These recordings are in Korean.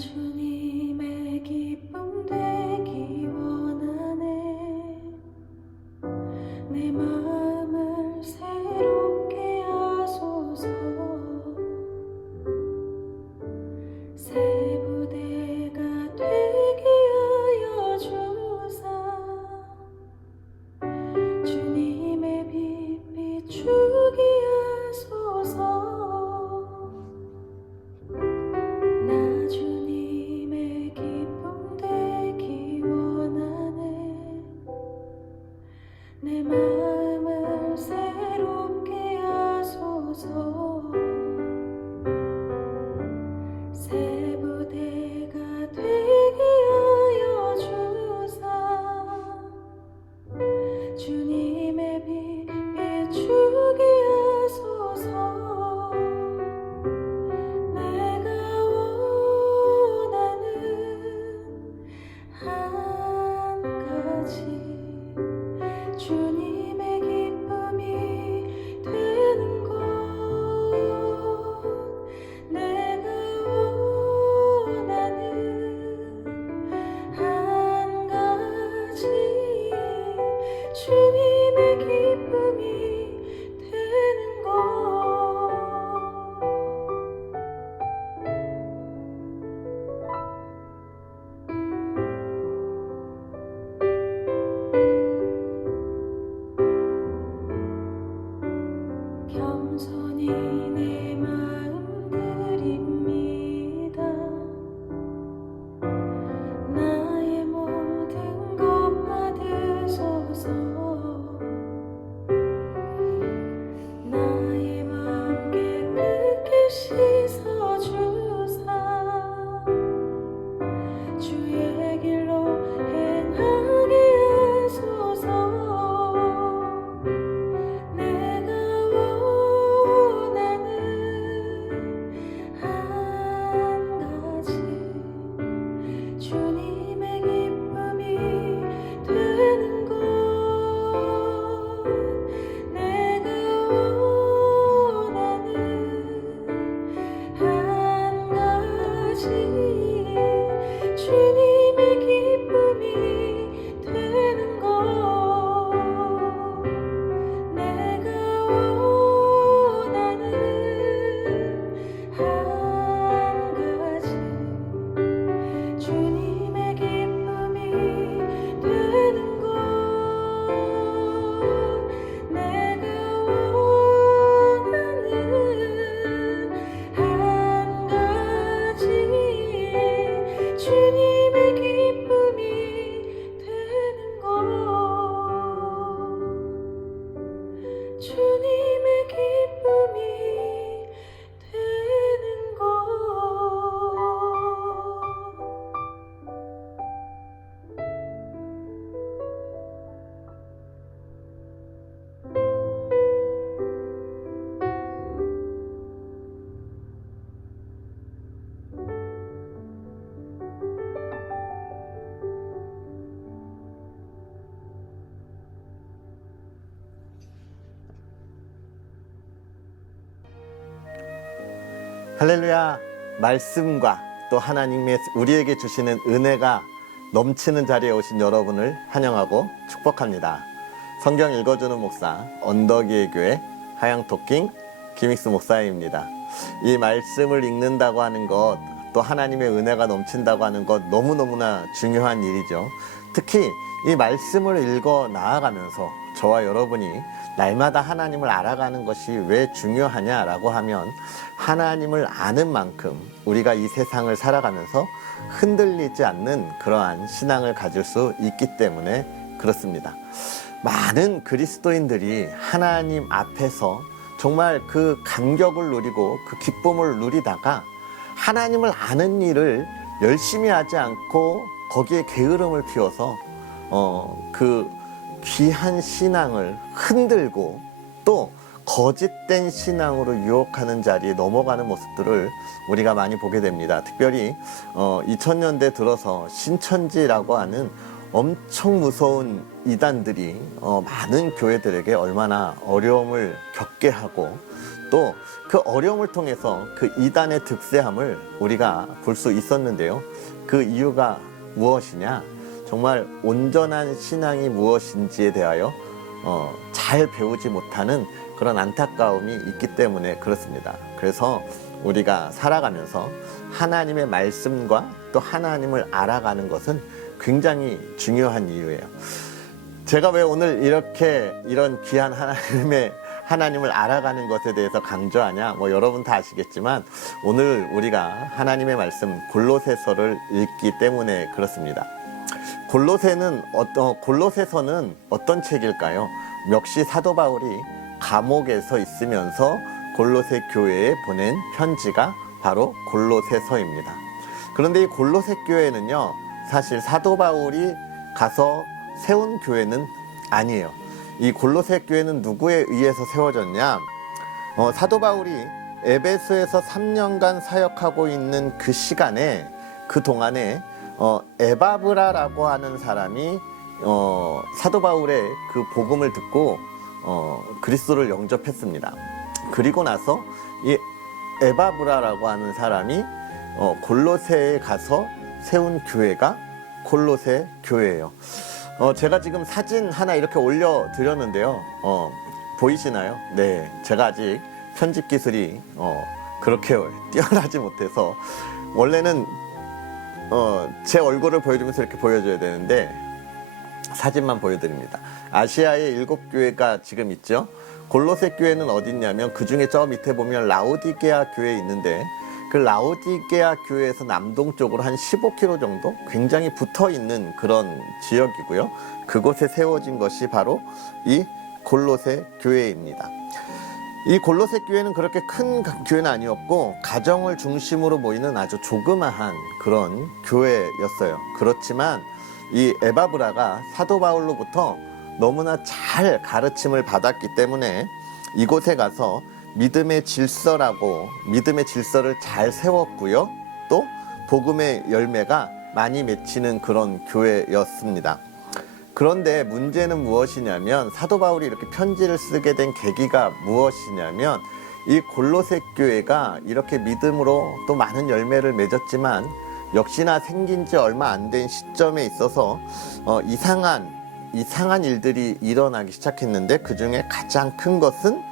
주님의 기쁨 되기 원하네. 내 마음을 새롭게 하소서. 새 부대가 되게 하여 주사 주님의 빛 비추게 하소서. 나 주님의 기쁨 되기 원하네. 내 마음을 새롭게 하소서. 새 부대가 되게 하여 주사 주님의 빛 비추게 하소서. 내가 원하는 한 가지 주님의 기쁨이 되는 것. 내가 원하는 한 가지 주님의 기쁨이 되는 것. 겸손히 내 마음 드립니다. 나의 모든 것 받으소서. 나의 맘 깨끗게 씻어주사 주의 길로 행하게 하소서. 내가 원하는 한 가지 주님의 기쁨이 되는 것. 내가 원하는 한 가지 주님의 기쁨이 되는 것. 내가 원하는 한 가지 주님의 기쁨이 되는 것. 내가 원하는 한 가지 주님의 기쁨이 되는 것. 주님의 기쁨이 되는 것. 할렐루야. 말씀과 또 하나님의 우리에게 주시는 은혜가 넘치는 자리에 오신 여러분을 환영하고 축복합니다. 성경 읽어주는 목사 언덕이의 교회 하양토킹 김익수 목사입니다. 이 말씀을 읽는다고 하는 것, 또 하나님의 은혜가 넘친다고 하는 것 너무너무나 중요한 일이죠. 특히 이 말씀을 읽어 나아가면서 저와 여러분이 날마다 하나님을 알아가는 것이 왜 중요하냐라고 하면, 하나님을 아는 만큼 우리가 이 세상을 살아가면서 흔들리지 않는 그러한 신앙을 가질 수 있기 때문에 그렇습니다. 많은 그리스도인들이 하나님 앞에서 정말 그 감격을 누리고 그 기쁨을 누리다가 하나님을 아는 일을 열심히 하지 않고 거기에 게으름을 피워서 그 귀한 신앙을 흔들고 또 거짓된 신앙으로 유혹하는 자리에 넘어가는 모습들을 우리가 많이 보게 됩니다. 특별히 2000년대 들어서 신천지라고 하는 엄청 무서운 이단들이 많은 교회들에게 얼마나 어려움을 겪게 하고 또 그 어려움을 통해서 그 이단의 득세함을 우리가 볼 수 있었는데요. 그 이유가 무엇이냐? 정말 온전한 신앙이 무엇인지에 대하여 잘 배우지 못하는 그런 안타까움이 있기 때문에 그렇습니다. 그래서 우리가 살아가면서 하나님의 말씀과 또 하나님을 알아가는 것은 굉장히 중요한 이유예요. 제가 왜 오늘 이런 귀한 하나님을 알아가는 것에 대해서 강조하냐? 여러분 다 아시겠지만 오늘 우리가 하나님의 말씀 골로새서를 읽기 때문에 그렇습니다. 골로새서는 어떤 책일까요? 역시 사도 바울이 감옥에서 있으면서 골로새 교회에 보낸 편지가 바로 골로새서입니다. 그런데 이 골로새 교회는요, 사실 사도 바울이 가서 세운 교회는 아니에요. 이 골로새 교회는 누구에 의해서 세워졌냐? 사도 바울이 에베소에서 3년간 사역하고 있는 그 시간에, 그 동안에 에바브라라고 하는 사람이 사도 바울의 그 복음을 듣고 그리스도를 영접했습니다. 그리고 나서 이 에바브라라고 하는 사람이 골로새에 가서 세운 교회가 골로새 교회예요. 제가 지금 사진 하나 이렇게 올려드렸는데요. 보이시나요? 네, 제가 아직 편집 기술이 그렇게 뛰어나지 못해서 원래는 제 얼굴을 보여주면서 이렇게 보여줘야 되는데 사진만 보여드립니다. 아시아의 7교회가 지금 있죠. 골로새 교회는 어디 있냐면 그 중에 저 밑에 보면 라오디게아 교회 있는데 그 라오디게아 교회에서 남동쪽으로 한 15km 정도 굉장히 붙어 있는 그런 지역이고요. 그곳에 세워진 것이 바로 이 골로새 교회입니다. 이 골로새 교회는 그렇게 큰 교회는 아니었고 가정을 중심으로 모이는 아주 조그마한 그런 교회였어요. 그렇지만 이 에바브라가 사도 바울로부터 너무나 잘 가르침을 받았기 때문에 이곳에 가서 믿음의 질서를 잘 세웠고요. 또 복음의 열매가 많이 맺히는 그런 교회였습니다. 그런데 문제는 무엇이냐면 사도 바울이 이렇게 편지를 쓰게 된 계기가 무엇이냐면 이 골로새 교회가 이렇게 믿음으로 또 많은 열매를 맺었지만 역시나 생긴 지 얼마 안 된 시점에 있어서 이상한 일들이 일어나기 시작했는데 그 중에 가장 큰 것은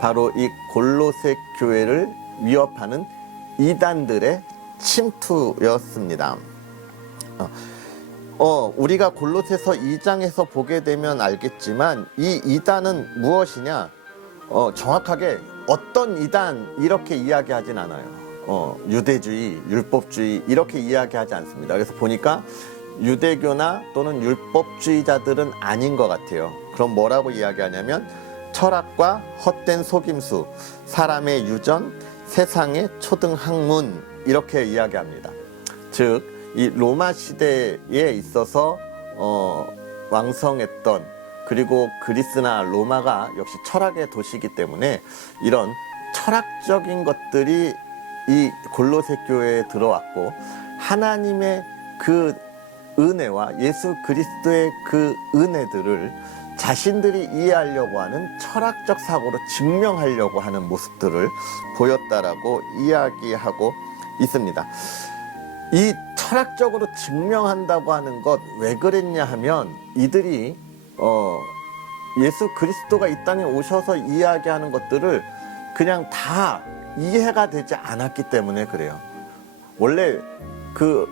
바로 이 골로새 교회를 위협하는 이단들의 침투였습니다. 우리가 골로새서 2장에서 보게 되면 알겠지만 이 이단은 무엇이냐? 정확하게 어떤 이단 이렇게 이야기하진 않아요. 유대주의, 율법주의 이렇게 이야기하지 않습니다. 그래서 보니까 유대교나 또는 율법주의자들은 아닌 것 같아요. 그럼 뭐라고 이야기하냐면 철학과 헛된 속임수, 사람의 유전, 세상의 초등학문 이렇게 이야기합니다. 즉, 이 로마 시대에 있어서 왕성했던 그리고 그리스나 로마가 역시 철학의 도시이기 때문에 이런 철학적인 것들이 이 골로새 교회에 들어왔고 하나님의 그 은혜와 예수 그리스도의 그 은혜들을 자신들이 이해하려고 하는 철학적 사고로 증명하려고 하는 모습들을 보였다라고 이야기하고 있습니다. 이 철학적으로 증명한다고 하는 것 왜 그랬냐 하면 이들이 예수 그리스도가 이 땅에 오셔서 이야기하는 것들을 그냥 다 이해가 되지 않았기 때문에 그래요. 원래 그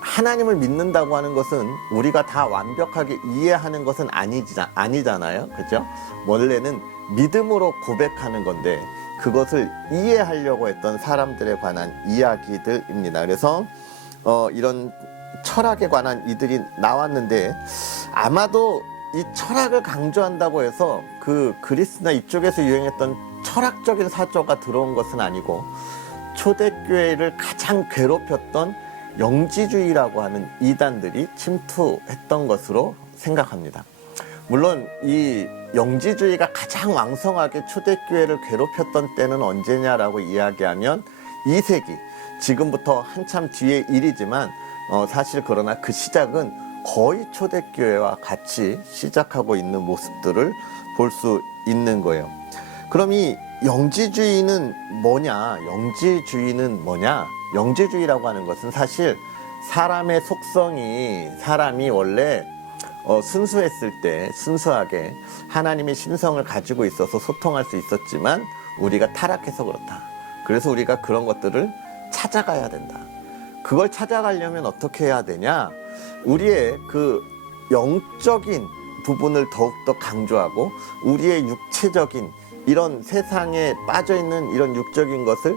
하나님을 믿는다고 하는 것은 우리가 다 완벽하게 이해하는 것은 아니잖아요. 그죠? 원래는 믿음으로 고백하는 건데 그것을 이해하려고 했던 사람들에 관한 이야기들입니다. 그래서 이런 철학에 관한 이들이 나왔는데 아마도 이 철학을 강조한다고 해서 그 그리스나 이쪽에서 유행했던 철학적인 사조가 들어온 것은 아니고 초대교회를 가장 괴롭혔던 영지주의라고 하는 이단들이 침투했던 것으로 생각합니다. 물론 이 영지주의가 가장 왕성하게 초대교회를 괴롭혔던 때는 언제냐라고 이야기하면 2세기, 지금부터 한참 뒤의 일이지만 사실 그러나 그 시작은 거의 초대교회와 같이 시작하고 있는 모습들을 볼 수 있는 거예요. 그럼 이 영지주의는 뭐냐? 영지주의는 뭐냐? 영지주의라고 하는 것은 사실 사람의 속성이 사람이 원래 순수했을 때 순수하게 하나님의 신성을 가지고 있어서 소통할 수 있었지만 우리가 타락해서 그렇다. 그래서 우리가 그런 것들을 찾아가야 된다. 그걸 찾아가려면 어떻게 해야 되냐? 우리의 그 영적인 부분을 더욱더 강조하고 우리의 육체적인 이런 세상에 빠져있는 이런 육적인 것을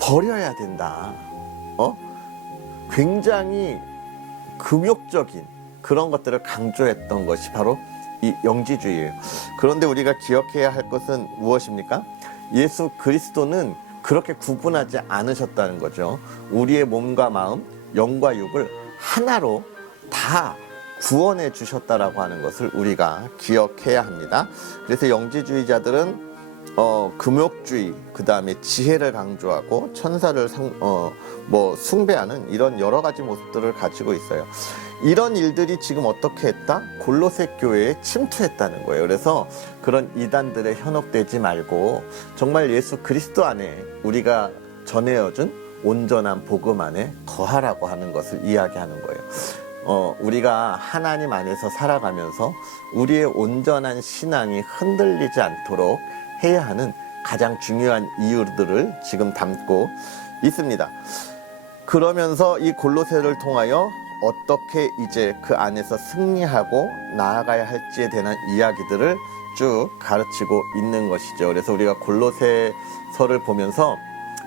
버려야 된다. 굉장히 금욕적인 그런 것들을 강조했던 것이 바로 이 영지주의예요. 그런데 우리가 기억해야 할 것은 무엇입니까? 예수 그리스도는 그렇게 구분하지 않으셨다는 거죠. 우리의 몸과 마음, 영과 육을 하나로 다 구원해 주셨다라고 하는 것을 우리가 기억해야 합니다. 그래서 영지주의자들은 금욕주의, 그 다음에 지혜를 강조하고 천사를 숭배하는 이런 여러 가지 모습들을 가지고 있어요. 이런 일들이 지금 어떻게 했다? 골로새 교회에 침투했다는 거예요. 그래서 그런 이단들에 현혹되지 말고 정말 예수 그리스도 안에 우리가 전해어준 온전한 복음 안에 거하라고 하는 것을 이야기하는 거예요. 우리가 하나님 안에서 살아가면서 우리의 온전한 신앙이 흔들리지 않도록 해야 하는 가장 중요한 이유들을 지금 담고 있습니다. 그러면서 이 골로새를 통하여 어떻게 이제 그 안에서 승리하고 나아가야 할지에 대한 이야기들을 쭉 가르치고 있는 것이죠. 그래서 우리가 골로새서를 보면서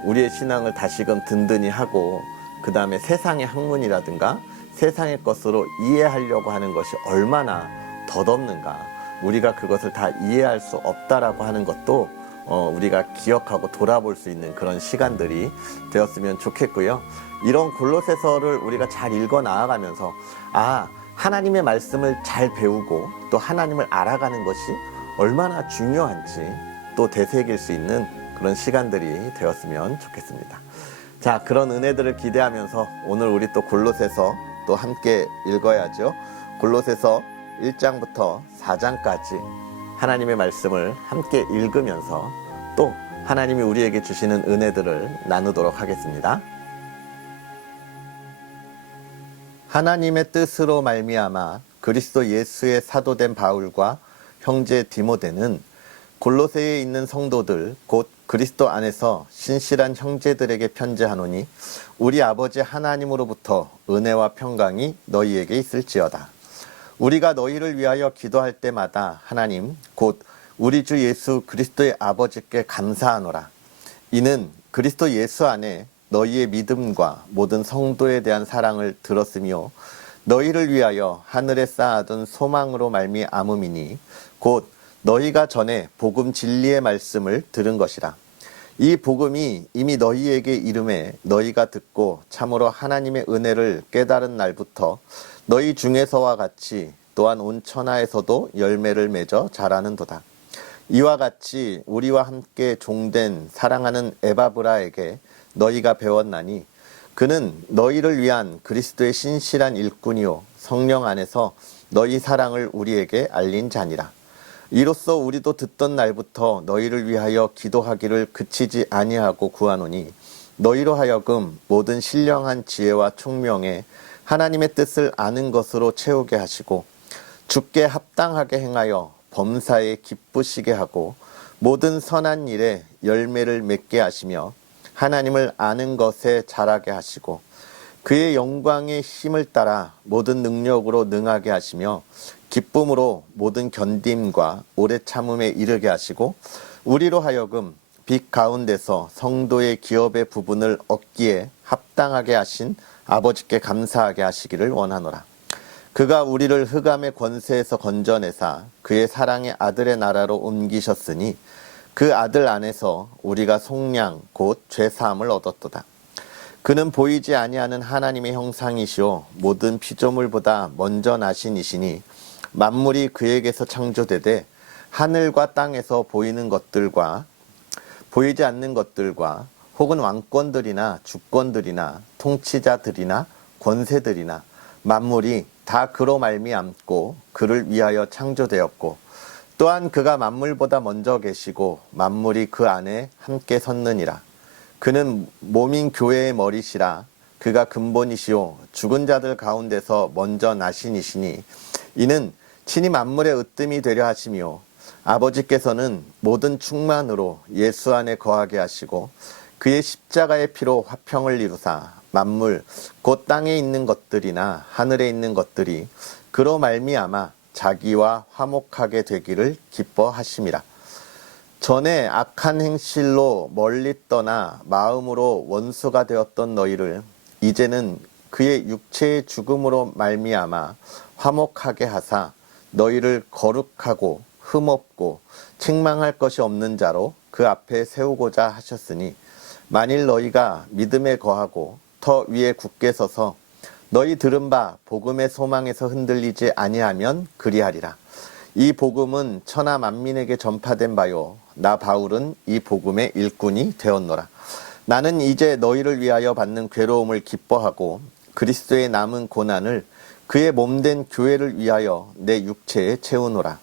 우리의 신앙을 다시금 든든히 하고 그 다음에 세상의 학문이라든가 세상의 것으로 이해하려고 하는 것이 얼마나 덧없는가, 우리가 그것을 다 이해할 수 없다라고 하는 것도 우리가 기억하고 돌아볼 수 있는 그런 시간들이 되었으면 좋겠고요. 이런 골로새서를 우리가 잘 읽어 나아가면서 하나님의 말씀을 잘 배우고 또 하나님을 알아가는 것이 얼마나 중요한지 또 되새길 수 있는 그런 시간들이 되었으면 좋겠습니다. 자, 그런 은혜들을 기대하면서 오늘 우리 또 골로새서 또 함께 읽어야죠. 골로새서 1장부터 4장까지 하나님의 말씀을 함께 읽으면서 또 하나님이 우리에게 주시는 은혜들을 나누도록 하겠습니다. 하나님의 뜻으로 말미암아 그리스도 예수의 사도된 바울과 형제 디모데는 골로새에 있는 성도들 곧 그리스도 안에서 신실한 형제들에게 편지하노니 우리 아버지 하나님으로부터 은혜와 평강이 너희에게 있을지어다. 우리가 너희를 위하여 기도할 때마다 하나님 곧 우리 주 예수 그리스도의 아버지께 감사하노라. 이는 그리스도 예수 안에 너희의 믿음과 모든 성도에 대한 사랑을 들었으며 너희를 위하여 하늘에 쌓아둔 소망으로 말미암음이니 곧 너희가 전에 복음 진리의 말씀을 들은 것이라. 이 복음이 이미 너희에게 이름에 너희가 듣고 참으로 하나님의 은혜를 깨달은 날부터 너희 중에서와 같이 또한 온 천하에서도 열매를 맺어 자라는도다. 이와 같이 우리와 함께 종된 사랑하는 에바브라에게 너희가 배웠나니 그는 너희를 위한 그리스도의 신실한 일꾼이요 성령 안에서 너희 사랑을 우리에게 알린 자니라. 이로써 우리도 듣던 날부터 너희를 위하여 기도하기를 그치지 아니하고 구하노니 너희로 하여금 모든 신령한 지혜와 총명에 하나님의 뜻을 아는 것으로 채우게 하시고 주께 합당하게 행하여 범사에 기쁘시게 하고 모든 선한 일에 열매를 맺게 하시며 하나님을 아는 것에 자라게 하시고 그의 영광의 힘을 따라 모든 능력으로 능하게 하시며 기쁨으로 모든 견딤과 오래 참음에 이르게 하시고 우리로 하여금 빛 가운데서 성도의 기업의 부분을 얻기에 합당하게 하신 아버지께 감사하게 하시기를 원하노라. 그가 우리를 흑암의 권세에서 건져내사 그의 사랑의 아들의 나라로 옮기셨으니 그 아들 안에서 우리가 속량 곧 죄사함을 얻었도다. 그는 보이지 아니하는 하나님의 형상이시오 모든 피조물보다 먼저 나신 이시니 만물이 그에게서 창조되되 하늘과 땅에서 보이는 것들과 보이지 않는 것들과 혹은 왕권들이나 주권들이나 통치자들이나 권세들이나 만물이 다 그로 말미암고 그를 위하여 창조되었고 또한 그가 만물보다 먼저 계시고 만물이 그 안에 함께 섰느니라. 그는 몸인 교회의 머리시라. 그가 근본이시요 죽은 자들 가운데서 먼저 나신이시니 이는 친히 만물의 으뜸이 되려 하심이요 아버지께서는 모든 충만으로 예수 안에 거하게 하시고 그의 십자가의 피로 화평을 이루사 만물 곧 땅에 있는 것들이나 하늘에 있는 것들이 그로 말미암아 자기와 화목하게 되기를 기뻐하심이라. 전에 악한 행실로 멀리 떠나 마음으로 원수가 되었던 너희를 이제는 그의 육체의 죽음으로 말미암아 화목하게 하사 너희를 거룩하고 흠없고 책망할 것이 없는 자로 그 앞에 세우고자 하셨으니 만일 너희가 믿음에 거하고 터 위에 굳게 서서 너희 들은 바 복음의 소망에서 흔들리지 아니하면 그리하리라. 이 복음은 천하 만민에게 전파된 바요 나 바울은 이 복음의 일꾼이 되었노라. 나는 이제 너희를 위하여 받는 괴로움을 기뻐하고 그리스도의 남은 고난을 그의 몸된 교회를 위하여 내 육체에 채우노라.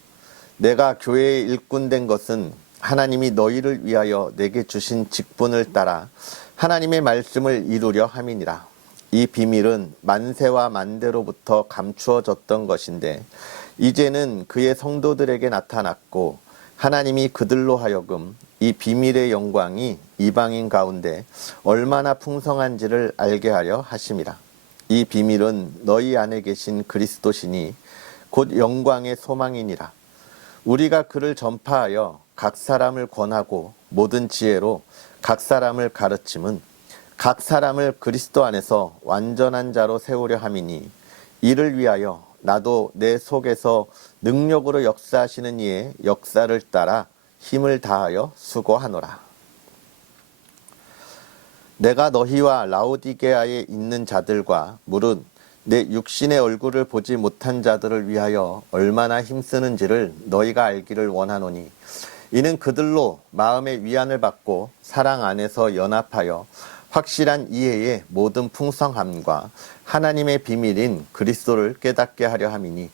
내가 교회의 일꾼 된 것은 하나님이 너희를 위하여 내게 주신 직분을 따라 하나님의 말씀을 이루려 함이니라. 이 비밀은 만세와 만대로부터 감추어졌던 것인데 이제는 그의 성도들에게 나타났고 하나님이 그들로 하여금 이 비밀의 영광이 이방인 가운데 얼마나 풍성한지를 알게 하려 하심이라. 이 비밀은 너희 안에 계신 그리스도시니 곧 영광의 소망이니라. 우리가 그를 전파하여 각 사람을 권하고 모든 지혜로 각 사람을 가르침은 각 사람을 그리스도 안에서 완전한 자로 세우려 함이니 이를 위하여 나도 내 속에서 능력으로 역사하시는 이의 역사를 따라 힘을 다하여 수고하노라. 내가 너희와 라오디게아에 있는 자들과 무릇 내 육신의 얼굴을 보지 못한 자들을 위하여 얼마나 힘쓰는지를 너희가 알기를 원하노니 이는 그들로 마음의 위안을 받고 사랑 안에서 연합하여 확실한 이해의 모든 풍성함과 하나님의 비밀인 그리스도를 깨닫게 하려 함이니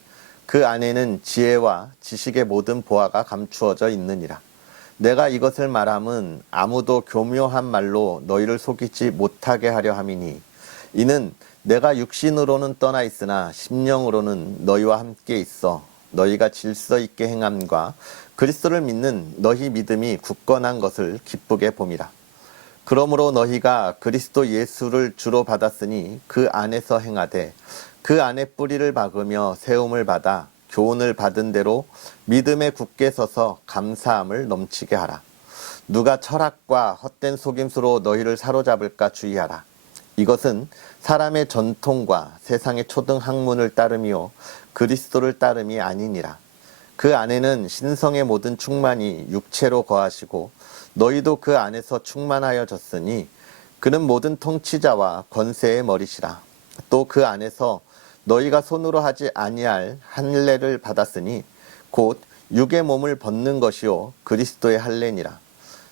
그 안에는 지혜와 지식의 모든 보화가 감추어져 있느니라. 내가 이것을 말함은 아무도 교묘한 말로 너희를 속이지 못하게 하려 함이니 이는 내가 육신으로는 떠나 있으나 심령으로는 너희와 함께 있어 너희가 질서 있게 행함과 그리스도를 믿는 너희 믿음이 굳건한 것을 기쁘게 봄이라. 그러므로 너희가 그리스도 예수를 주로 받았으니 그 안에서 행하되 그 안에 뿌리를 박으며 세움을 받아 교훈을 받은 대로 믿음에 굳게 서서 감사함을 넘치게 하라. 누가 철학과 헛된 속임수로 너희를 사로잡을까 주의하라. 이것은 사람의 전통과 세상의 초등 학문을 따름이요 그리스도를 따름이 아니니라. 그 안에는 신성의 모든 충만이 육체로 거하시고 너희도 그 안에서 충만하여졌으니 그는 모든 통치자와 권세의 머리시라. 또 그 안에서 너희가 손으로 하지 아니할 할례를 받았으니 곧 육의 몸을 벗는 것이요 그리스도의 할례니라.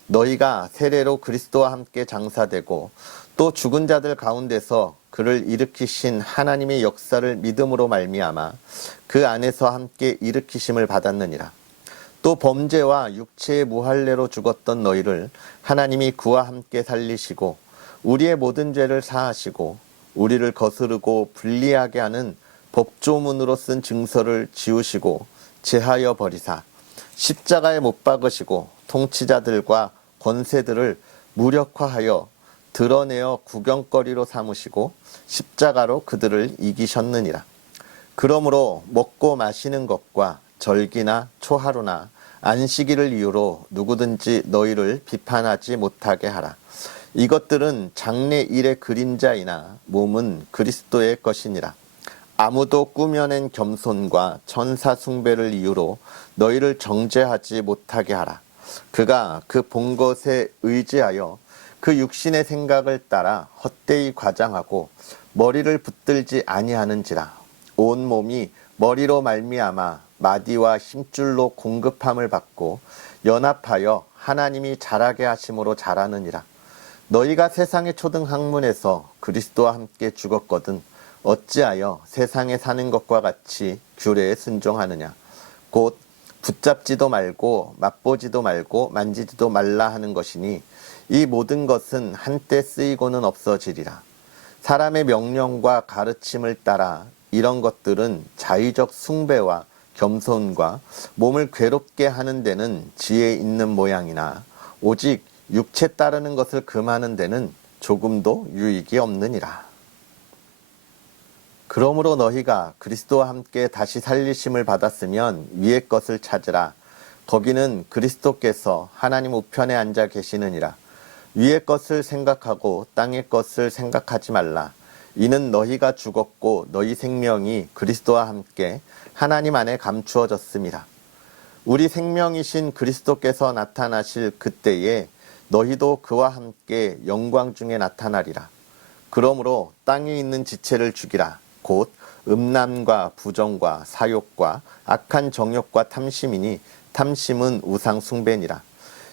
너희가 세례로 그리스도와 함께 장사되고 또 죽은 자들 가운데서 그를 일으키신 하나님의 역사를 믿음으로 말미암아 그 안에서 함께 일으키심을 받았느니라. 또 범죄와 육체의 무할례로 죽었던 너희를 하나님이 그와 함께 살리시고 우리의 모든 죄를 사하시고 우리를 거스르고 불리하게 하는 법조문으로 쓴 증서를 지우시고 제하여 버리사 십자가에 못 박으시고 통치자들과 권세들을 무력화하여 드러내어 구경거리로 삼으시고 십자가로 그들을 이기셨느니라. 그러므로 먹고 마시는 것과 절기나 초하루나 안식일을 이유로 누구든지 너희를 비판하지 못하게 하라. 이것들은 장래일의 그림자이나 몸은 그리스도의 것이니라. 아무도 꾸며낸 겸손과 천사 숭배를 이유로 너희를 정죄하지 못하게 하라. 그가 그 본 것에 의지하여 그 육신의 생각을 따라 헛되이 과장하고 머리를 붙들지 아니하는지라. 온 몸이 머리로 말미암아 마디와 힘줄로 공급함을 받고 연합하여 하나님이 자라게 하심으로 자라느니라. 너희가 세상의 초등 학문에서 그리스도와 함께 죽었거든 어찌하여 세상에 사는 것과 같이 규례에 순종하느냐. 곧 붙잡지도 말고 맛보지도 말고 만지지도 말라 하는 것이니 이 모든 것은 한때 쓰이고는 없어지리라. 사람의 명령과 가르침을 따라 이런 것들은 자의적 숭배와 겸손과 몸을 괴롭게 하는 데는 지혜 있는 모양이나 오직 육체 따르는 것을 금하는 데는 조금도 유익이 없느니라. 그러므로 너희가 그리스도와 함께 다시 살리심을 받았으면 위의 것을 찾으라. 거기는 그리스도께서 하나님 우편에 앉아 계시느니라. 위의 것을 생각하고 땅의 것을 생각하지 말라. 이는 너희가 죽었고 너희 생명이 그리스도와 함께 하나님 안에 감추어졌습니다. 우리 생명이신 그리스도께서 나타나실 그때에 너희도 그와 함께 영광 중에 나타나리라. 그러므로 땅에 있는 지체를 죽이라. 곧 음란과 부정과 사욕과 악한 정욕과 탐심이니 탐심은 우상 숭배니라.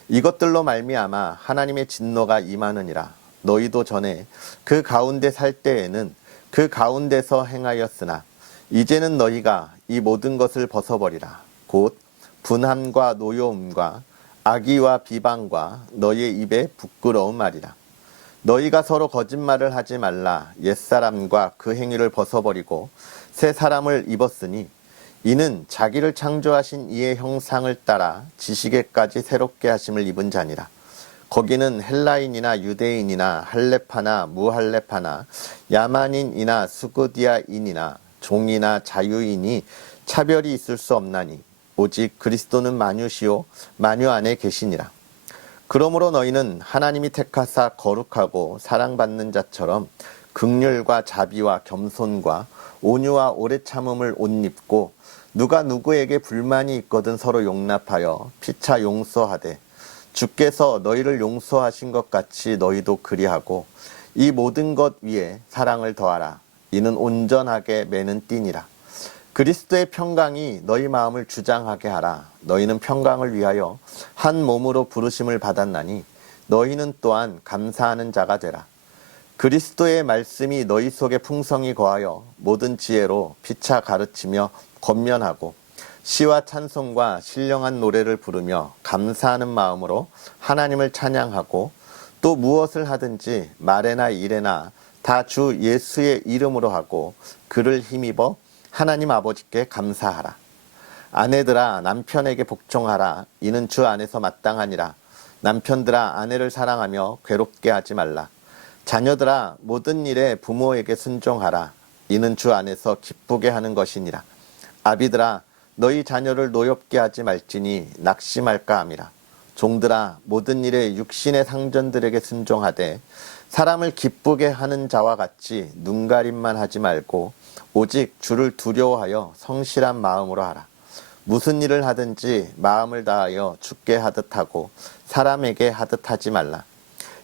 이것들로 말미암아 하나님의 진노가 임하느니라. 너희도 전에 그 가운데 살 때에는 그 가운데서 행하였으나 이제는 너희가 이 모든 것을 벗어버리라. 곧 분함과 노여움과 악의와 비방과 너희의 입에 부끄러운 말이라. 너희가 서로 거짓말을 하지 말라. 옛사람과 그 행위를 벗어버리고 새 사람을 입었으니 이는 자기를 창조하신 이의 형상을 따라 지식에까지 새롭게 하심을 입은 자니라. 거기는 헬라인이나 유대인이나 할레파나 무할레파나 야만인이나 수고디아인이나 종이나 자유인이 차별이 있을 수 없나니 오직 그리스도는 만유시요 만유 안에 계시니라. 그러므로 너희는 하나님이 택하사 거룩하고 사랑받는 자처럼 긍휼과 자비와 겸손과 온유와 오래 참음을 옷 입고 누가 누구에게 불만이 있거든 서로 용납하여 피차 용서하되 주께서 너희를 용서하신 것 같이 너희도 그리하고 이 모든 것 위에 사랑을 더하라. 이는 온전하게 매는 띠니라. 그리스도의 평강이 너희 마음을 주장하게 하라. 너희는 평강을 위하여 한 몸으로 부르심을 받았나니 너희는 또한 감사하는 자가 되라. 그리스도의 말씀이 너희 속에 풍성히 거하여 모든 지혜로 피차 가르치며 권면하고 시와 찬송과 신령한 노래를 부르며 감사하는 마음으로 하나님을 찬양하고 또 무엇을 하든지 말에나 일에나 다 주 예수의 이름으로 하고 그를 힘입어 하나님 아버지께 감사하라. 아내들아 남편에게 복종하라. 이는 주 안에서 마땅하니라. 남편들아 아내를 사랑하며 괴롭게 하지 말라. 자녀들아 모든 일에 부모에게 순종하라. 이는 주 안에서 기쁘게 하는 것이니라. 아비들아 너희 자녀를 노엽게 하지 말지니 낙심할까 함이라. 종들아 모든 일에 육신의 상전들에게 순종하되 사람을 기쁘게 하는 자와 같이 눈가림만 하지 말고 오직 주를 두려워하여 성실한 마음으로 하라. 무슨 일을 하든지 마음을 다하여 주께 하듯 하고 사람에게 하듯 하지 말라.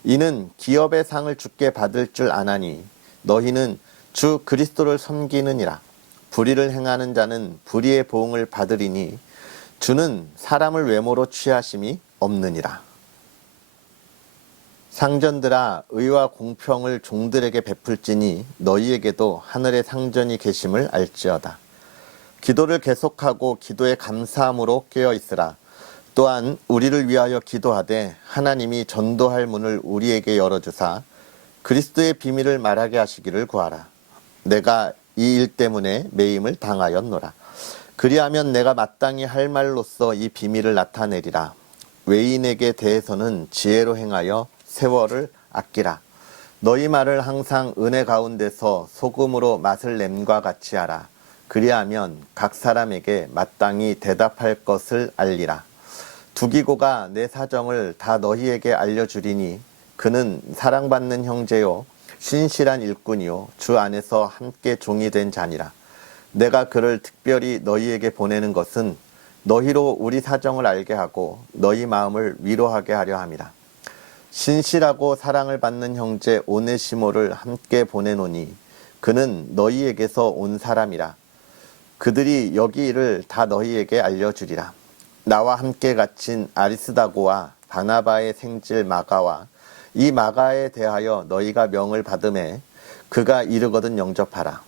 이는 기업의 상을 주께 받을 줄 아나니 너희는 주 그리스도를 섬기느니라. 불의를 행하는 자는 불의의 보응을 받으리니 주는 사람을 외모로 취하심이 없느니라. 상전들아 의와 공평을 종들에게 베풀지니 너희에게도 하늘의 상전이 계심을 알지어다. 기도를 계속하고 기도에 감사함으로 깨어 있으라. 또한 우리를 위하여 기도하되 하나님이 전도할 문을 우리에게 열어주사 그리스도의 비밀을 말하게 하시기를 구하라. 내가 이 일 때문에 매임을 당하였노라. 그리하면 내가 마땅히 할 말로써 이 비밀을 나타내리라. 외인에게 대해서는 지혜로 행하여 세월을 아끼라. 너희 말을 항상 은혜 가운데서 소금으로 맛을 냄과 같이 하라. 그리하면 각 사람에게 마땅히 대답할 것을 알리라. 두기고가 내 사정을 다 너희에게 알려주리니 그는 사랑받는 형제요 신실한 일꾼이요 주 안에서 함께 종이 된 자니라. 내가 그를 특별히 너희에게 보내는 것은 너희로 우리 사정을 알게 하고 너희 마음을 위로하게 하려 함이라. 신실하고 사랑을 받는 형제 오네시모를 함께 보내노니 그는 너희에게서 온 사람이라. 그들이 여기 일을 다 너희에게 알려주리라. 나와 함께 갇힌 아리스다고와 바나바의 생질 마가와 이 마가에 대하여 너희가 명을 받음에 그가 이르거든 영접하라.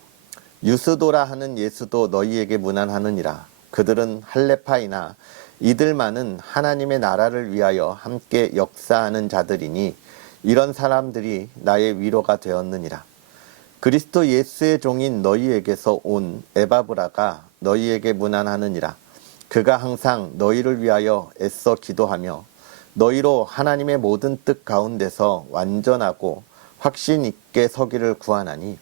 유스도라 하는 예수도 너희에게 문안하느니라. 그들은 할레파이나 이들만은 하나님의 나라를 위하여 함께 역사하는 자들이니 이런 사람들이 나의 위로가 되었느니라. 그리스도 예수의 종인 너희에게서 온 에바브라가 너희에게 문안하느니라. 그가 항상 너희를 위하여 애써 기도하며 너희로 하나님의 모든 뜻 가운데서 완전하고 확신 있게 서기를 구하나니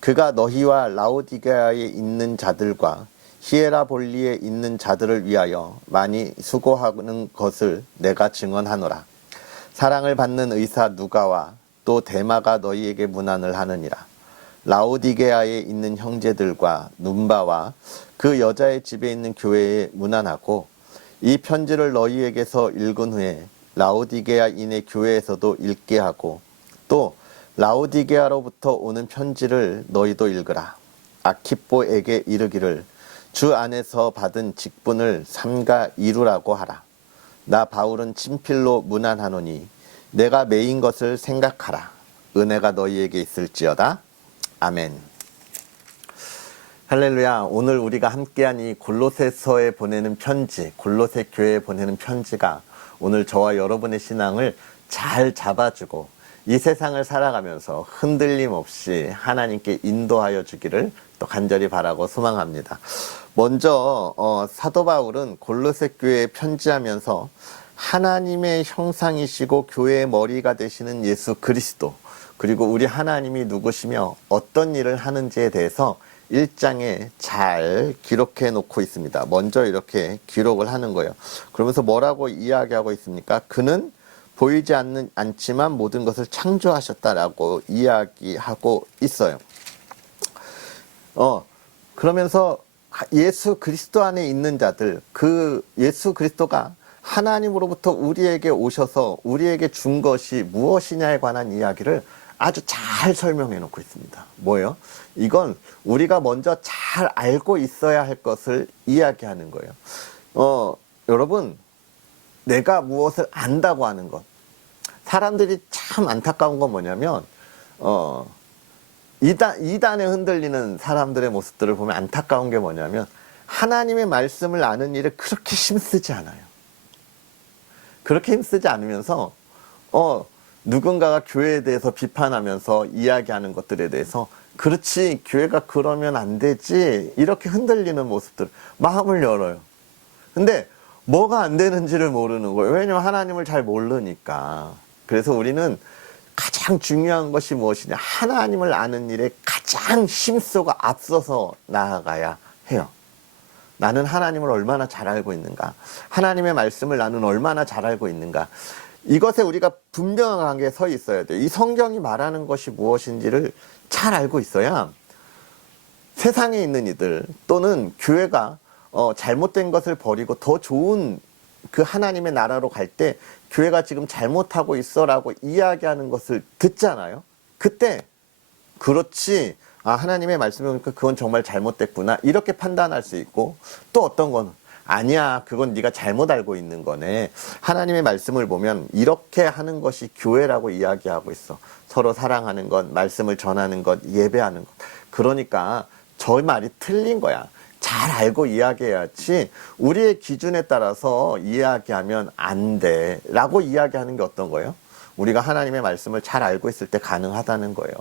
그가 너희와 라오디게아에 있는 자들과 히에라볼리에 있는 자들을 위하여 많이 수고하는 것을 내가 증언하노라. 사랑을 받는 의사 누가와 또 데마가 너희에게 문안을 하느니라. 라오디게아에 있는 형제들과 눈바와 그 여자의 집에 있는 교회에 문안하고 이 편지를 너희에게서 읽은 후에 라오디게아인의 교회에서도 읽게 하고 또 라오디게아로부터 오는 편지를 너희도 읽으라. 아키뽀에게 이르기를 주 안에서 받은 직분을 삼가 이루라고 하라. 나 바울은 친필로 문안하노니 내가 매인 것을 생각하라. 은혜가 너희에게 있을지어다. 아멘. 할렐루야. 오늘 우리가 함께한 이 골로새서에 보내는 편지, 골로새 교회에 보내는 편지가 오늘 저와 여러분의 신앙을 잘 잡아주고 이 세상을 살아가면서 흔들림 없이 하나님께 인도하여 주기를 또 간절히 바라고 소망합니다. 먼저 사도 바울은 골로새 교회에 편지하면서 하나님의 형상이시고 교회의 머리가 되시는 예수 그리스도, 그리고 우리 하나님이 누구시며 어떤 일을 하는지에 대해서 1장에 잘 기록해 놓고 있습니다. 먼저 이렇게 기록을 하는 거예요. 그러면서 뭐라고 이야기하고 있습니까? 그는 보이지 않지만 모든 것을 창조하셨다라고 이야기하고 있어요. 그러면서 예수 그리스도 안에 있는 자들, 그 예수 그리스도가 하나님으로부터 우리에게 오셔서 우리에게 준 것이 무엇이냐에 관한 이야기를 아주 잘 설명해 놓고 있습니다. 뭐예요? 이건 우리가 먼저 잘 알고 있어야 할 것을 이야기하는 거예요. 여러분, 내가 무엇을 안다고 하는 것. 사람들이 참 안타까운 건 뭐냐면, 이단에 흔들리는 사람들의 모습들을 보면 안타까운 게 뭐냐면, 하나님의 말씀을 아는 일에 그렇게 힘쓰지 않아요. 그렇게 힘쓰지 않으면서, 누군가가 교회에 대해서 비판하면서 이야기하는 것들에 대해서 그렇지, 교회가 그러면 안 되지, 이렇게 흔들리는 모습들, 마음을 열어요. 근데 뭐가 안 되는지를 모르는 거예요. 왜냐면 하나님을 잘 모르니까. 그래서 우리는 가장 중요한 것이 무엇이냐, 하나님을 아는 일에 가장 힘쓰고 앞서서 나아가야 해요. 나는 하나님을 얼마나 잘 알고 있는가, 하나님의 말씀을 나는 얼마나 잘 알고 있는가, 이것에 우리가 분명하게 서 있어야 돼요. 이 성경이 말하는 것이 무엇인지를 잘 알고 있어야 세상에 있는 이들 또는 교회가 잘못된 것을 버리고 더 좋은 그 하나님의 나라로 갈 때 교회가 지금 잘못하고 있어라고 이야기하는 것을 듣잖아요. 그때 그렇지, 하나님의 말씀을 보니까 그건 정말 잘못됐구나, 이렇게 판단할 수 있고, 또 어떤 건 아니야, 그건 네가 잘못 알고 있는 거네, 하나님의 말씀을 보면 이렇게 하는 것이 교회라고 이야기하고 있어. 서로 사랑하는 것, 말씀을 전하는 것, 예배하는 것. 그러니까 저 말이 틀린 거야. 잘 알고 이야기해야지 우리의 기준에 따라서 이야기하면 안 돼 라고 이야기하는 게 어떤 거예요? 우리가 하나님의 말씀을 잘 알고 있을 때 가능하다는 거예요.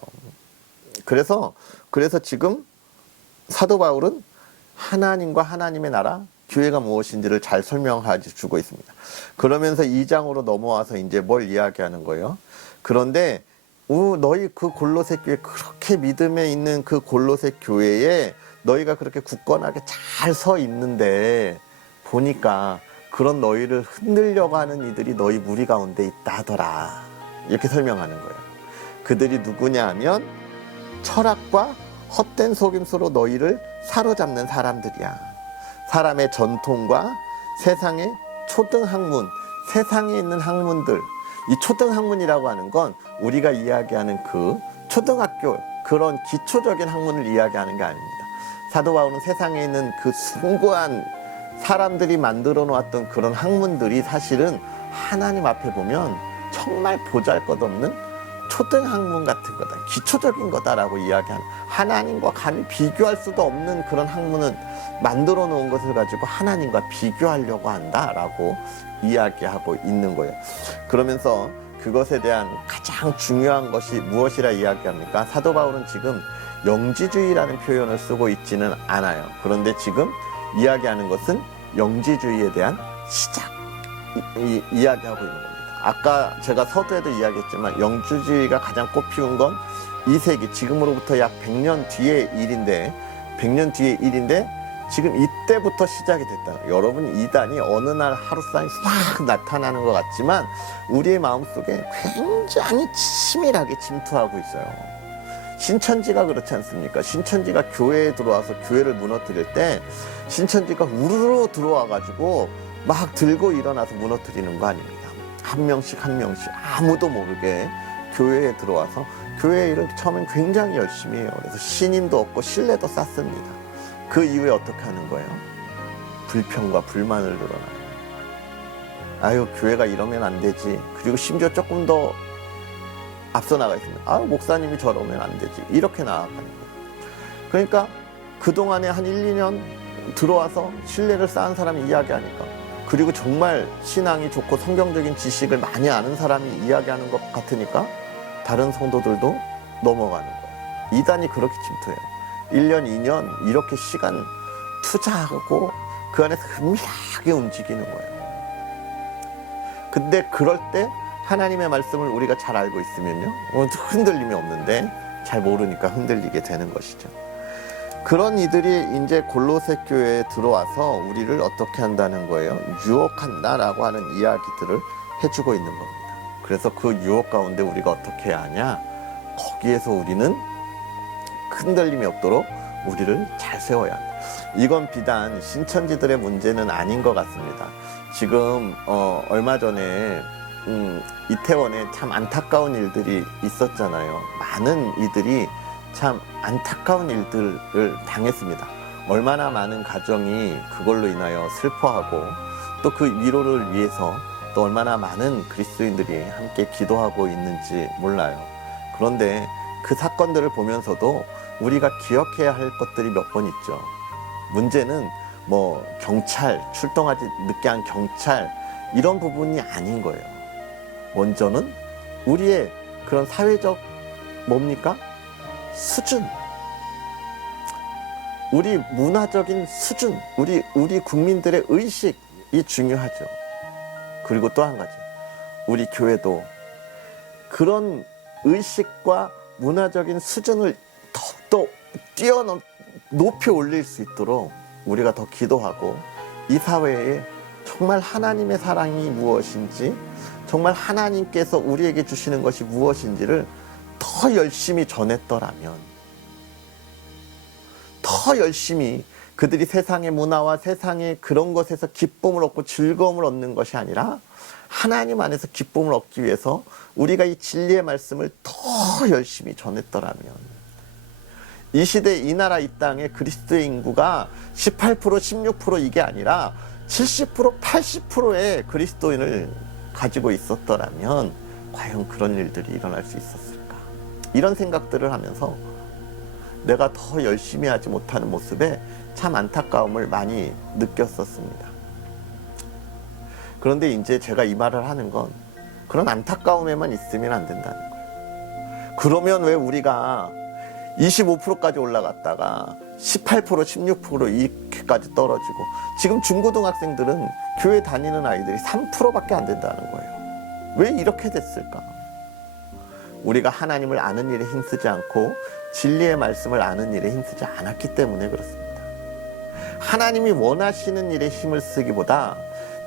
그래서 지금 사도 바울은 하나님과 하나님의 나라, 교회가 무엇인지를 잘 설명해 주고 있습니다. 그러면서 2장으로 넘어와서 이제 뭘 이야기하는 거예요? 그런데 너희 그 골로새 교회, 그렇게 믿음에 있는 그 골로새 교회에 너희가 그렇게 굳건하게 잘 서 있는데 보니까 그런 너희를 흔들려고 하는 이들이 너희 무리 가운데 있다 하더라, 이렇게 설명하는 거예요. 그들이 누구냐 하면 철학과 헛된 속임수로 너희를 사로잡는 사람들이야. 사람의 전통과 세상의 초등학문, 세상에 있는 학문들, 이 초등학문이라고 하는 건 우리가 이야기하는 그 초등학교, 그런 기초적인 학문을 이야기하는 게 아닙니다. 사도 바울은 세상에 있는 그 숭고한 사람들이 만들어 놓았던 그런 학문들이 사실은 하나님 앞에 보면 정말 보잘것없는 초등 학문 같은 거다, 기초적인 거다라고 이야기하는, 하나님과 감히 비교할 수도 없는 그런 학문은 만들어 놓은 것을 가지고 하나님과 비교하려고 한다라고 이야기하고 있는 거예요. 그러면서 그것에 대한 가장 중요한 것이 무엇이라 이야기합니까? 사도 바울은 지금 영지주의라는 표현을 쓰고 있지는 않아요. 그런데 지금 이야기하는 것은 영지주의에 대한 시작, 이야기하고 있는 겁니다. 아까 제가 서두에도 이야기했지만 영지주의가 가장 꽃피운 건 2세기, 지금으로부터 약 100년 뒤의 일인데, 100년 뒤의 일인데 지금 이때부터 시작이 됐다. 여러분, 이단이 어느 날 하루사이 싹 나타나는 것 같지만 우리의 마음속에 굉장히 치밀하게 침투하고 있어요. 신천지가 그렇지 않습니까? 신천지가 교회에 들어와서 교회를 무너뜨릴 때 신천지가 우르르 들어와가지고 막 들고 일어나서 무너뜨리는 거 아닙니다. 한 명씩 한 명씩 아무도 모르게 교회에 들어와서 교회 일을 처음엔 굉장히 열심히 해요. 그래서 신임도 얻고 신뢰도 쌓습니다. 그 이후에 어떻게 하는 거예요? 불평과 불만을 늘어나요. 아유, 교회가 이러면 안 되지. 그리고 심지어 조금 더 앞서 나가 있습니다. 아유, 목사님이 저러면 안 되지. 이렇게 나아가는 거예요. 그러니까 그동안에 한 1, 2년 들어와서 신뢰를 쌓은 사람이 이야기하니까, 그리고 정말 신앙이 좋고 성경적인 지식을 많이 아는 사람이 이야기하는 것 같으니까 다른 성도들도 넘어가는 거예요. 이단이 그렇게 침투해요. 1년, 2년 이렇게 시간 투자하고 그 안에서 은밀하게 움직이는 거예요. 근데 그럴 때 하나님의 말씀을 우리가 잘 알고 있으면요, 흔들림이 없는데 잘 모르니까 흔들리게 되는 것이죠. 그런 이들이 이제 골로새 교회에 들어와서 우리를 어떻게 한다는 거예요? 유혹한다라고 하는 이야기들을 해주고 있는 겁니다. 그래서 그 유혹 가운데 우리가 어떻게 해야 하냐? 거기에서 우리는 흔들림이 없도록 우리를 잘 세워야 한다. 이건 비단 신천지들의 문제는 아닌 것 같습니다. 지금 얼마 전에 이태원에 참 안타까운 일들이 있었잖아요. 많은 이들이 참 안타까운 일들을 당했습니다. 얼마나 많은 가정이 그걸로 인하여 슬퍼하고 또 그 위로를 위해서 또 얼마나 많은 그리스도인들이 함께 기도하고 있는지 몰라요. 그런데 그 사건들을 보면서도 우리가 기억해야 할 것들이 몇 번 있죠. 문제는 뭐 경찰, 출동하지 늦게 한 경찰, 이런 부분이 아닌 거예요. 먼저는 우리의 그런 사회적 뭡니까? 수준, 우리 문화적인 수준, 우리 국민들의 의식이 중요하죠. 그리고 또 한 가지, 우리 교회도 그런 의식과 문화적인 수준을 더욱더 높이 올릴 수 있도록 우리가 더 기도하고, 이 사회에 정말 하나님의 사랑이 무엇인지, 정말 하나님께서 우리에게 주시는 것이 무엇인지를 더 열심히 전했더라면, 더 열심히 그들이 세상의 문화와 세상의 그런 것에서 기쁨을 얻고 즐거움을 얻는 것이 아니라 하나님 안에서 기쁨을 얻기 위해서 우리가 이 진리의 말씀을 더 열심히 전했더라면, 이 시대, 이 나라, 이 땅의 그리스도의 인구가 18%, 16% 이게 아니라 70%, 80%의 그리스도인을 가지고 있었더라면 과연 그런 일들이 일어날 수 있었을까? 이런 생각들을 하면서 내가 더 열심히 하지 못하는 모습에 참 안타까움을 많이 느꼈었습니다. 그런데 이제 제가 이 말을 하는 건 그런 안타까움에만 있으면 안 된다는 거예요. 그러면 왜 우리가 25%까지 올라갔다가 18%, 16% 이렇게까지 떨어지고, 지금 중고등학생들은 교회 다니는 아이들이 3%밖에 안 된다는 거예요. 왜 이렇게 됐을까? 우리가 하나님을 아는 일에 힘쓰지 않고 진리의 말씀을 아는 일에 힘쓰지 않았기 때문에 그렇습니다. 하나님이 원하시는 일에 힘을 쓰기보다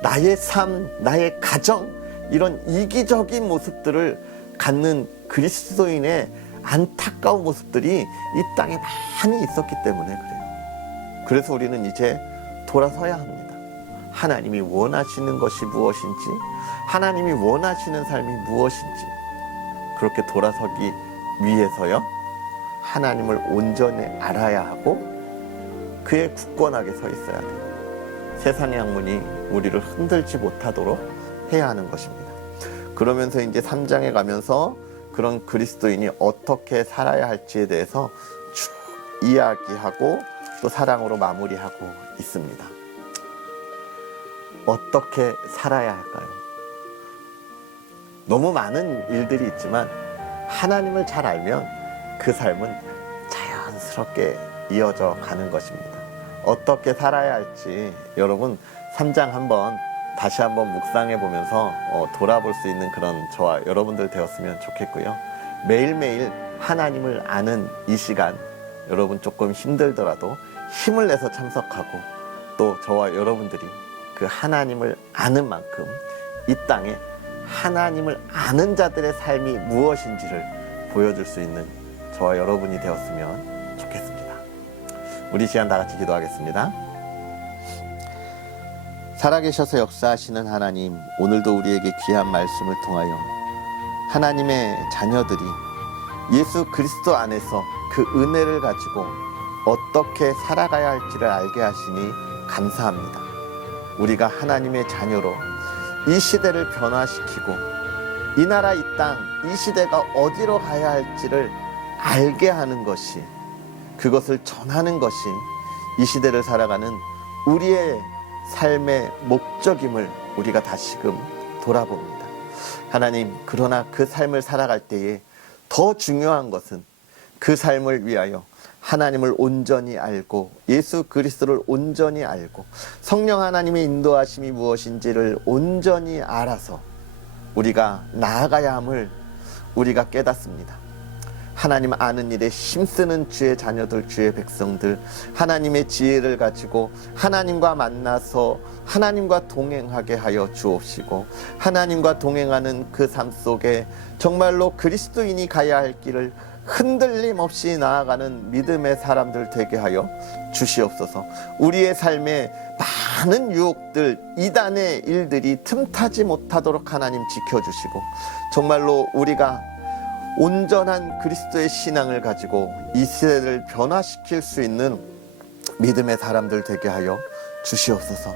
나의 삶, 나의 가정, 이런 이기적인 모습들을 갖는 그리스도인의 안타까운 모습들이 이 땅에 많이 있었기 때문에 그래요. 그래서 우리는 이제 돌아서야 합니다. 하나님이 원하시는 것이 무엇인지, 하나님이 원하시는 삶이 무엇인지, 그렇게 돌아서기 위해서요, 하나님을 온전히 알아야 하고 그에 굳건하게 서 있어야 돼요. 세상의 학문이 우리를 흔들지 못하도록 해야 하는 것입니다. 그러면서 이제 3장에 가면서 그런 그리스도인이 어떻게 살아야 할지에 대해서 쭉 이야기하고 또 사랑으로 마무리하고 있습니다. 어떻게 살아야 할까요? 너무 많은 일들이 있지만 하나님을 잘 알면 그 삶은 자연스럽게 이어져 가는 것입니다. 어떻게 살아야 할지 여러분 3장 다시 한번 묵상해 보면서 돌아볼 수 있는 그런 저와 여러분들 되었으면 좋겠고요. 매일매일 하나님을 아는 이 시간 여러분 조금 힘들더라도 힘을 내서 참석하고 또 저와 여러분들이 그 하나님을 아는 만큼 이 땅에 하나님을 아는 자들의 삶이 무엇인지를 보여줄 수 있는 저와 여러분이 되었으면 좋겠습니다. 우리 시간 다 같이 기도하겠습니다. 살아계셔서 역사하시는 하나님, 오늘도 우리에게 귀한 말씀을 통하여 하나님의 자녀들이 예수 그리스도 안에서 그 은혜를 가지고 어떻게 살아가야 할지를 알게 하시니 감사합니다. 우리가 하나님의 자녀로 이 시대를 변화시키고 이 나라 이 땅 이 시대가 어디로 가야 할지를 알게 하는 것이, 그것을 전하는 것이 이 시대를 살아가는 우리의 삶의 목적임을 우리가 다시금 돌아봅니다. 하나님, 그러나 그 삶을 살아갈 때에 더 중요한 것은 그 삶을 위하여 하나님을 온전히 알고 예수 그리스도를 온전히 알고 성령 하나님의 인도하심이 무엇인지를 온전히 알아서 우리가 나아가야 함을 우리가 깨닫습니다. 하나님 아는 일에 힘쓰는 주의 자녀들, 주의 백성들, 하나님의 지혜를 가지고 하나님과 만나서 하나님과 동행하게 하여 주옵시고, 하나님과 동행하는 그 삶 속에 정말로 그리스도인이 가야 할 길을 흔들림 없이 나아가는 믿음의 사람들 되게 하여 주시옵소서. 우리의 삶에 많은 유혹들, 이단의 일들이 틈타지 못하도록 하나님 지켜주시고, 정말로 우리가 온전한 그리스도의 신앙을 가지고 이 시대를 변화시킬 수 있는 믿음의 사람들 되게 하여 주시옵소서.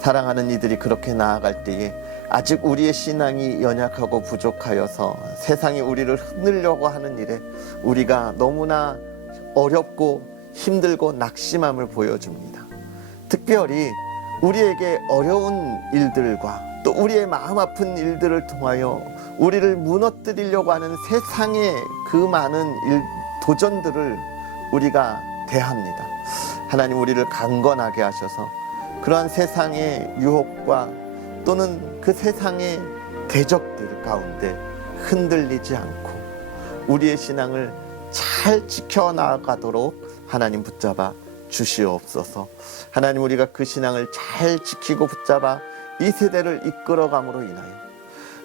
사랑하는 이들이 그렇게 나아갈 때에 아직 우리의 신앙이 연약하고 부족하여서 세상이 우리를 흔들려고 하는 일에 우리가 너무나 어렵고 힘들고 낙심함을 보여줍니다. 특별히 우리에게 어려운 일들과 또 우리의 마음 아픈 일들을 통하여 우리를 무너뜨리려고 하는 세상의 그 많은 도전들을 우리가 대합니다. 하나님, 우리를 강건하게 하셔서 그러한 세상의 유혹과 또는 그 세상의 대적들 가운데 흔들리지 않고 우리의 신앙을 잘 지켜나가도록 하나님 붙잡아 주시옵소서. 하나님, 우리가 그 신앙을 잘 지키고 붙잡아 이 세대를 이끌어감으로 인하여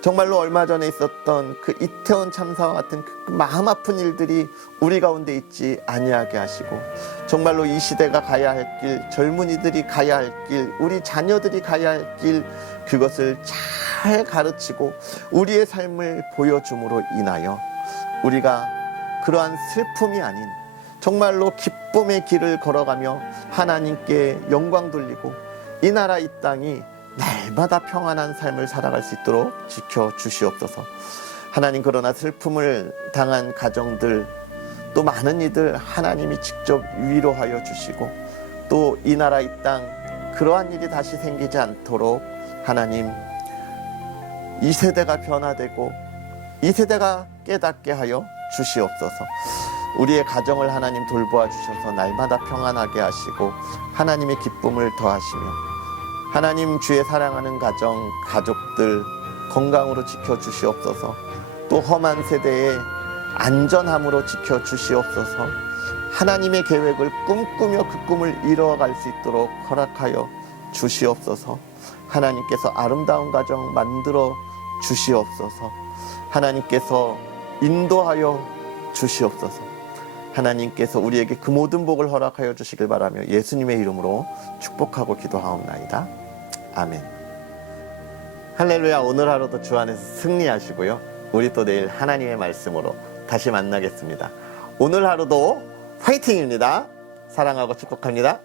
정말로 얼마 전에 있었던 그 이태원 참사와 같은 그 마음 아픈 일들이 우리 가운데 있지 아니하게 하시고, 정말로 이 시대가 가야 할 길, 젊은이들이 가야 할 길, 우리 자녀들이 가야 할 길, 그것을 잘 가르치고 우리의 삶을 보여줌으로 인하여 우리가 그러한 슬픔이 아닌 정말로 기쁨의 길을 걸어가며 하나님께 영광 돌리고 이 나라 이 땅이 날마다 평안한 삶을 살아갈 수 있도록 지켜주시옵소서. 하나님, 그러나 슬픔을 당한 가정들, 또 많은 이들 하나님이 직접 위로하여 주시고, 또 이 나라 이 땅 그러한 일이 다시 생기지 않도록 하나님, 이 세대가 변화되고 이 세대가 깨닫게 하여 주시옵소서. 우리의 가정을 하나님 돌보아 주셔서 날마다 평안하게 하시고 하나님의 기쁨을 더하시며, 하나님 주의 사랑하는 가족들 건강으로 지켜주시옵소서. 또 험한 세대의 안전함으로 지켜주시옵소서. 하나님의 계획을 꿈꾸며 그 꿈을 이루어갈 수 있도록 허락하여 주시옵소서. 하나님께서 아름다운 가정 만들어 주시옵소서. 하나님께서 인도하여 주시옵소서. 하나님께서 우리에게 그 모든 복을 허락하여 주시길 바라며 예수님의 이름으로 축복하고 기도하옵나이다. 아멘. 할렐루야. 오늘 하루도 주 안에서 승리하시고요. 우리 또 내일 하나님의 말씀으로 다시 만나겠습니다. 오늘 하루도 화이팅입니다. 사랑하고 축복합니다.